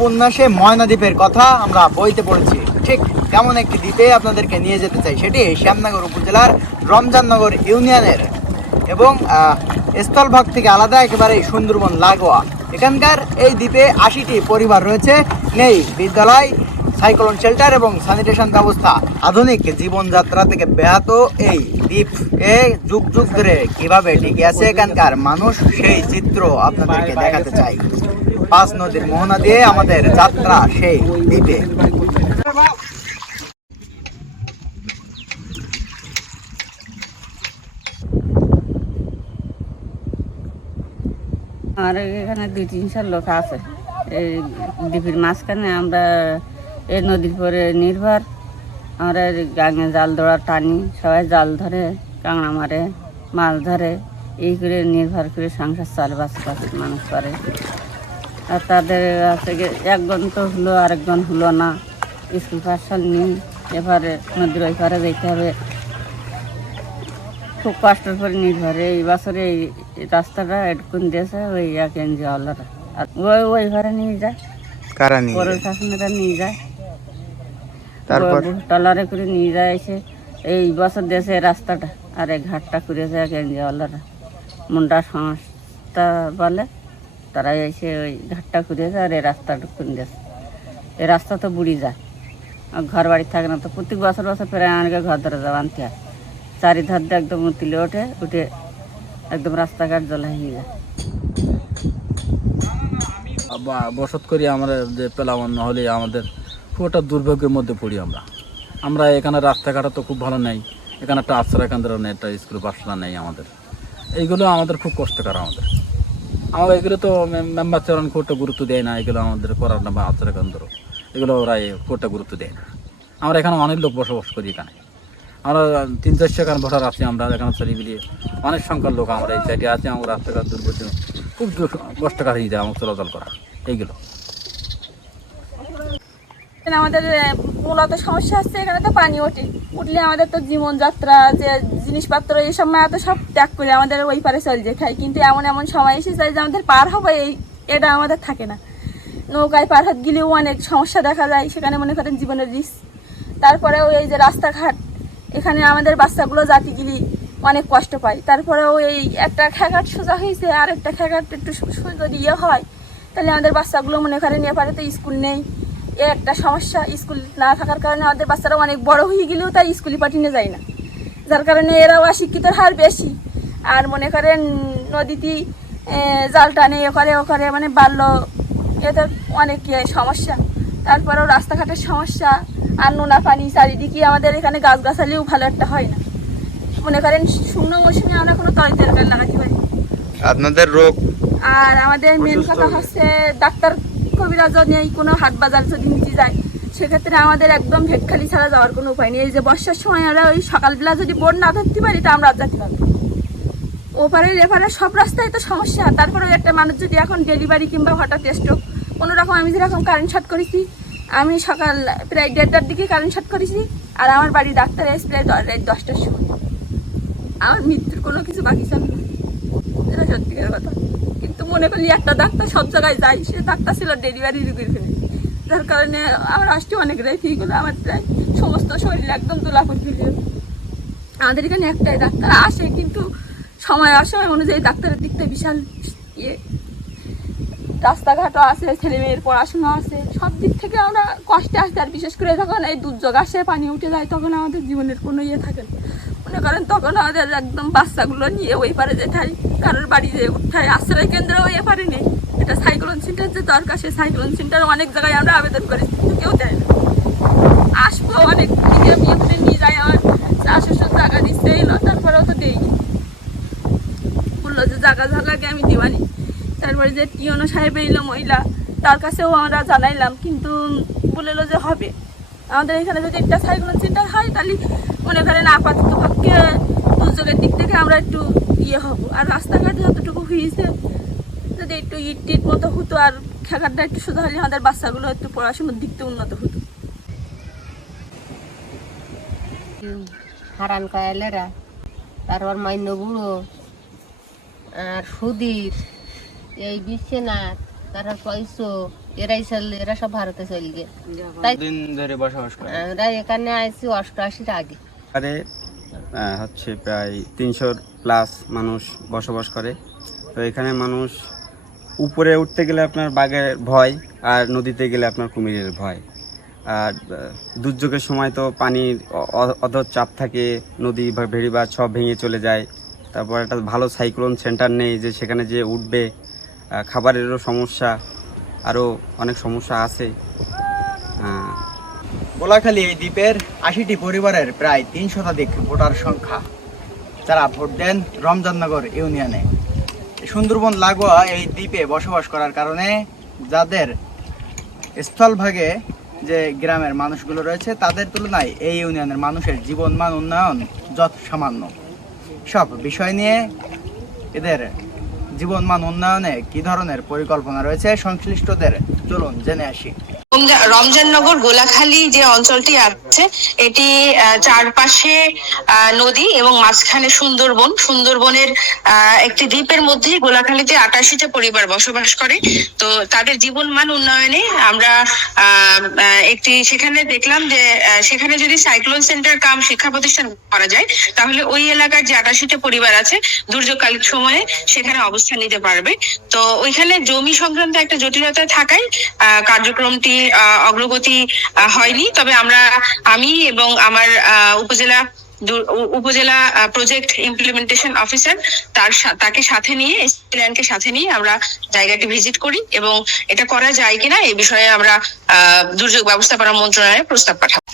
উপন্যাসে ময়না দ্বীপের কথা আমরা বইতে পড়েছি। ঠিক তেমন একটি দ্বীপে আপনাদেরকে নিয়ে যেতে চাই। সেটি শ্যামনগর উপজেলার রমজাননগর ইউনিয়নের এবং স্থলভাগ থেকে আলাদা একেবারে সুন্দরবন লাগোয়া। এখানকার এই দ্বীপে আশিটি পরিবার রয়েছে। নেই বিদ্যালয়, সাইক্লোন শেল্টার এবং স্যানিটেশন ব্যবস্থা। আধুনিক জীবনযাত্রা থেকে ব্যাহত এই দ্বীপ এ যুগ যুগ ধরে কীভাবে টিকে আছে এখানকার মানুষ, সেই চিত্র আপনাদেরকে দেখাতে চাই। পাঁচ নদীর মোহনা দিয়ে আমাদের যাত্রা সেই দ্বীপে। আমার এখানে দুই তিনশো লোক আছে। এই দ্বীপের মাঝখানে আমরা এই নদীর পরে নির্ভর। আমরা গাঙে জাল দৌড়া টানি সবাই জাল ধরে কাঁকড়া মারে মাছ ধরে এই করে নির্ভর করে সংসার চালবাস করে মানুষ করে। আর তাদের আছে গিয়ে একজন তো হলো আরেকজন হলো না। স্কুল পাঠশাল নেই এবারে নদীর ওই পারে যেতে হবে। খুব কষ্টের পরে নির্ভরে। এই বছরে এই রাস্তাটা এটকুন দিয়েছে ওই এক এনজি আল্লাহরা আর ওই ওই ঘরে নিয়ে যায়। কারা নিয়ে পরের শাসনেরা নিয়ে যায়। তারপর? টলারে করে নিয়ে যায় এসে এই বছর দেশে রাস্তাটা আর এই ঘাটটা করেছে এনজি মুন্ডা সংস্থা বলে তারা এসে ওই ঘাটটা করেছে আর এই রাস্তাটা করে দিয়েছে এই রাস্তা তো বুড়ি যায়। আর ঘর বাড়ি থাকে না তো প্রত্যেক বছর বছর প্রায় আমাকে ঘর ধরে যাওয়া আনতে হয়। চারিধার দিয়ে একদম তুলে ওঠে উঠে একদম রাস্তাঘাট জলা হয়ে যায়। বা বসত করি আমরা যে পেলাম হলে আমাদের খুব একটা দুর্ভাগ্যের মধ্যে পড়ি আমরা। আমরা এখানে রাস্তাঘাট তো খুব ভালো নেই, এখানে একটা আশ্রয় কেন্দ্র নেই, একটা স্কুল বাসনা নেই আমাদের। এইগুলো আমাদের খুব কষ্টকর আমাদের। আমাদের এগুলো তো মেম্বার চেয়ারম্যান খুব গুরুত্ব দেয় না, এগুলো আমাদের করার না বা আশ্রয় কেন্দ্র। এগুলো ওরা খুব গুরুত্ব দেয় না। আমরা এখানে অনেক লোক বসবাস করি এখানে। আমরা তিন চারশো এখানে ভোটার আছি আমরা, এখানে ছেলে মিলিয়ে অনেক সংখ্যার লোক আমরা এই সাইডে আছি আমার রাস্তাঘাট দুর্গত খুব কষ্টকর হয়ে যায় আমার চলাচল করা, এইগুলো। এখানে আমাদের মূলত সমস্যা হচ্ছে এখানে তো পানি ওঠে। উঠলে আমাদের তো জীবনযাত্রা, যে জিনিসপত্র, এই সময় এত সব ত্যাগ করে আমাদের ওই পারে চলে যে খাই কিন্তু এমন এমন সময় এসে যায় যে আমাদের পার হবে এই, এটা আমাদের থাকে না। নৌকায় পার হাত গেলেও অনেক সমস্যা দেখা যায়, সেখানে মনে করেন জীবনের রিস্ক। তারপরেও এই যে রাস্তাঘাট, এখানে আমাদের বাচ্চাগুলো জাতি গিলি অনেক কষ্ট পায়। তারপরেও এই একটা খেঘাট সোজা হয়েছে আর একটা খেঘাট একটু যদি ইয়ে হয়। তাহলে আমাদের বাচ্চাগুলো মনে করেন এপারে তো স্কুল নেই। এ একটা সমস্যা স্কুল না থাকার কারণে আমাদের বাচ্চারা অনেক বড় হয়ে গেলেও তার স্কুলে পাঠিয়ে যায় না। যার কারণে এরাও অশিক্ষিতর হার বেশি। আর মনে করেন নদীতে জাল টানে এ করে ও করে মানে বাল্য এদের অনেক সমস্যা। তারপরেও রাস্তাঘাটের সমস্যা আর নোনা পানি চারিদিকে আমাদের এখানে গাছগাছালিও ভালো একটা হয় না। মনে করেন শুকনো মৌসুমে আমরা কোনো তরি তরকারি লাগাতে পারি। আপনাদের রোগ? আর আমাদের মেন কথা হচ্ছে ডাক্তার কবিরাজ নেই, কোনো হাট বাজার যদি নিতে যায়, সেক্ষেত্রে আমাদের একদম ভেটখালি ছাড়া যাওয়ার কোনো উপায় নেই। এই যে বর্ষার সময় আমরা ওই সকালবেলা যদি বোর্ড না ধরতে পারি, তা আমরা যেতে পারব না। ওপারে এপারে সব রাস্তায় তো সমস্যা। তারপরে একটা মানুষ যদি এখন ডেলিভারি কিংবা হঠাৎ স্ট্রোক কোনো রকম আমি যেরকম কারেন্ট শট করেছি, আমি সকাল প্রায় দেড়টার দিকে কারেন্ট শট করেছি, আর আমার বাড়ি ডাক্তার এসে প্রায় দশটার সময়। আমার মৃত্যুর কোনো কিছু বাকি না। এটা সত্যিকার কথা কিন্তু মনে করলি একটা ডাক্তার সব জায়গায় যাই সে ডাক্তার ছিল ডেলিভারি রুগীর এখানে যার কারণে আমার আসতে অনেক রায় ঠিক হলো আমার প্রায় সমস্ত শরীর একদম তোলা করে আমাদের এখানে একটাই ডাক্তার আসে, কিন্তু সময় অসময় অনুযায়ী ডাক্তারের দিকটা বিশাল ইয়ে। রাস্তাঘাটও আছে, ছেলে মেয়ের পড়াশোনা আছে, সব দিক থেকে আমরা কষ্টে আসতে আর বিশেষ করে যখন এই দুর্যোগ আসে, পানি উঠে যায়, তখন আমাদের জীবনের কোনো ইয়ে থাকে না। মনে করেন, তখন আমাদের একদম বাচ্চাগুলো নিয়ে ওই পারে হয়। কারোর বাড়ি যে উঠতে হয় আশ্রয় কেন্দ্র, ওই পারে নেই। এটা সাইক্লোন সেন্টার যে দরকার সে সাইক্লোন সেন্টার অনেক জায়গায় আমরা আবেদন করেছি কিন্তু কেউ দেয় না। আসব অনেক নিজে বিয়ে করে নিয়ে যায় আমার চার শ্বশুর টাকা দিচ্ছে এলো তারপরেও তো দেয়নি বলল যে জায়গা জায়গাকে আমি দিবানি। তারপরে যে টিওনো সাহেব এলো মহিলা, তার কাছেও আমরা জানাইলাম, কিন্তু বলল যে হবে। আমাদের এখানে যদি একটা সাইক্লোন সেন্টার হয়, তাহলে মনে করেন আপাতত পক্ষে দুর্যোগের দিক থেকে আমরা একটু ইয়ে হব। আর রাস্তাঘাট যতটুকু হয়েছে, যদি একটু ইট টিট মতো হতো, আর খেলাটা একটু সোজা হলে আমাদের বাচ্চাগুলো একটু পড়াশোনার দিক থেকে উন্নত হতো। হারান কায়েলেরা তারপর মাইন্য বুড়ো, আর সুধীর, এই বিশ্বনাথ, তারপর পয়সো এরাই চল এরা সব ভারতে চলে গিয়ে। তাই দিন ধরে বসবাস করে। আমরা এখানে আইছি অষ্টআশির আগে। আরে হচ্ছে প্রায় তিনশোর প্লাস মানুষ বসবাস করে। তো এখানে মানুষ উপরে উঠতে গেলে আপনার বাঘের ভয় আর নদীতে গেলে আপনার কুমিরের ভয়। আর দুর্যোগের সময় তো পানির অ- অ- অধর চাপ থাকে নদী বা ভেড়িবাঁধ সব ভেঙে চলে যায়। তারপর একটা ভালো সাইক্লোন সেন্টার নেই যে সেখানে যে উঠবে। খাবারেরও সমস্যা। আরও অনেক সমস্যা আছে। আহ, গোলাখালী এই দ্বীপের আশিটি পরিবারের প্রায় তিন শতাধিক ভোটার সংখ্যা। যারা ভোট দেন রমজাননগর ইউনিয়নে। সুন্দরবন লাগোয়া এই দ্বীপে বসবাস করার কারণে যাদের স্থলভাগে যে গ্রামের মানুষগুলো রয়েছে তাদের তুলনায় এই ইউনিয়নের মানুষের জীবনমান উন্নয়ন যত সামান্য। সব বিষয় নিয়ে এদের জীবনমান উন্নয়নে কি ধরনের পরিকল্পনা রয়েছে সংশ্লিষ্টদের? চলুন জেনে আসি। রমজাননগর গোলাখালী যে অঞ্চলটি আছে, এটি চারপাশে নদী এবং মাঝখানে সুন্দরবন। সুন্দরবনের একটি দ্বীপের মধ্যেই গোলাখালীতে আটাশিটা পরিবার বসবাস করে। তো তাদের জীবনমান উন্নয়নে আমরা একটি সেখানে দেখলাম যে সেখানে যদি সাইক্লোন সেন্টার কাম শিক্ষা প্রতিষ্ঠান করা যায়, তাহলে ওই এলাকার যে আটাশিটা পরিবার আছে, দুর্যোগকালীন সময়ে সেখানে অবস্থান নিতে পারবে। তো ওইখানে জমি সংক্রান্ত একটা জটিলতা থাকায় কার্যক্রমটি অগ্রগতি হয়নি। তবে আমরা, আমি এবং আমার উপজেলা উপজেলা প্রজেক্ট ইমপ্লিমেন্টেশন অফিসার তার তাকে সাথে নিয়ে স্টুডেন্টকে সাথে নিয়ে আমরা জায়গাটি ভিজিট করি এবং এটা করা যায় কিনা এই বিষয়ে আমরা দুর্যোগ ব্যবস্থাপনা মন্ত্রণালয়ে প্রস্তাব পাঠাবো।